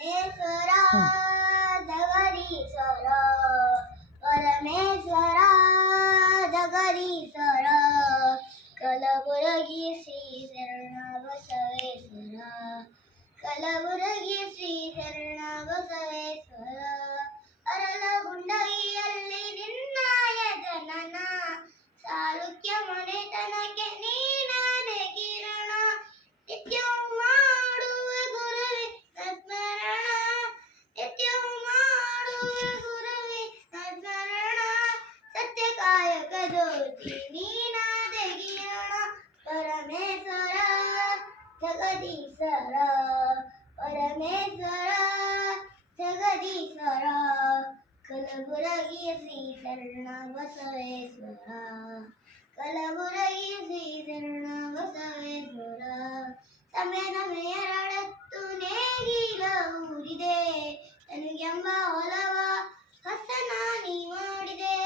ಪರಮೇಶ್ವರ ಹ್ಞೂ ಜಗದೀಶ್ವರ ಪರಮೇಶ್ವರ ಜಗದೀಶ್ವರ ಕಲಬುರಗಿ ಶ್ರೀ ಶರಣ ಬಸವೇಶ್ವರ ಕಲಬುರಗಿ ಶ್ರೀ ಶರಣ ಬಸವೇಶ್ವರ ಅರಳಗುಂಡಗಿಯಲ್ಲಿ ನಿನ್ನಾಯ ಜನನ ಸಾಲುಕ್ಯ ಮನೆತನಕ್ಕೆ ನೀನಾದೆ ಕಿರಣ ನಿತ್ಯವೂ ಮಾಡುವ ಗುರುವಿ ಸ್ಮರಣ ನಿತ್ಯವೂ ಮಾಡುವ ಗುರುವಿ ಸ್ಮರಣ ಸತ್ಯ ಕಾಯಕ ಜ್ಯೋತಿ ನೀನಾದೆ ಕಿರಣ ಪರಮೇಶ್ವರ ಜಗದೀಶ್ವರ ಪರಮೇಶ್ವರ ಜಗದೀಶ್ವರ ಕಲಬುರಗಿ ಶ್ರೀ ಶರಣ ಬಸವೇಶ್ವರ ಕಲಬುರಗಿ ಶ್ರೀ ಶರಣ ಬಸವೇಶ್ವರ ಸಮಯದ ಮೇರಳತ್ತು ನೇಗಿಲ ಊರಿದೆ ತನಗೆಂಬ ಒಲವ ಹಸನಾನಿ ಮಾಡಿದೆ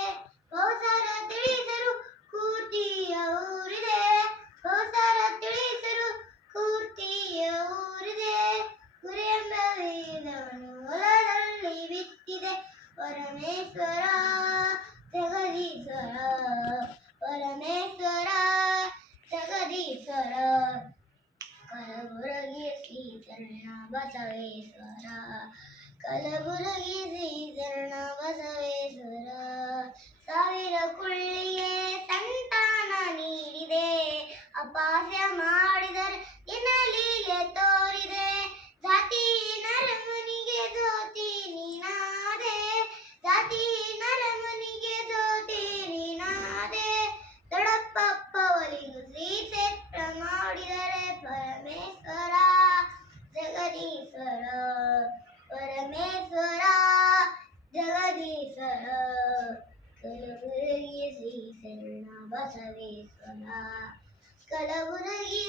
ಬಹುಸರ ತಿಳಿಸರು ಕೂರ್ತಿಯ ಊರಿದೆ ಬಹುಸರ ತಿಳಿಸರು ಕೂರ್ತಿಯ ಊರಿದೆ ಗುರಿಯೆಂಬ ವೇದವನ್ನು ಹೊಲದಲ್ಲಿ ಬಿತ್ತಿದೆ ಪರಮೇಶ್ವರ ಜಗದೀಶ್ವರ ಪರಮೇಶ್ವರ ಜಗದೀಶ್ವರ ಕಲಬುರಗಿ ಶ್ರೀ ಶರಣ ಬಸವೇಶ್ವರ ಕಲಬುರಗಿ ಶ್ರೀ ಶರಣ ಬಸವೇಶ್ವರ ಸಾವಿರ ಕುಳ್ಳಿಗೆ ಸಂತಾನ ನೀಡಿದೆ ಅಪಾಸ್ಯ ಮಾಡಿದರೆ ನಿನ್ನಲೀಲೆ ತೋರಿದೆ ಜಾತಿ ನರಮನಿಗೆ ಜ್ಯೋತಿ ನೀನಾದೆ ಜಾತಿ ನರಮನಿಗೆ ಜ್ಯೋತಿ ನೀನಾದೆ ದೊಡ್ಡಪ್ಪವಲಿಗೂ ಶ್ರೀ ಕ್ಷೇತ್ರ ಮಾಡಿದರೆ ಪರಮೇಶ್ವರ ಜಗದೀಶ್ವರ ಪರಮೇಶ್ವರ ಜಗದೀಶ್ವರ ಕಲಬುರಗಿ ಶ್ರೀ ಶರಣ ಬಸವೇಶ್ವರ ಕಲಬುರಗಿ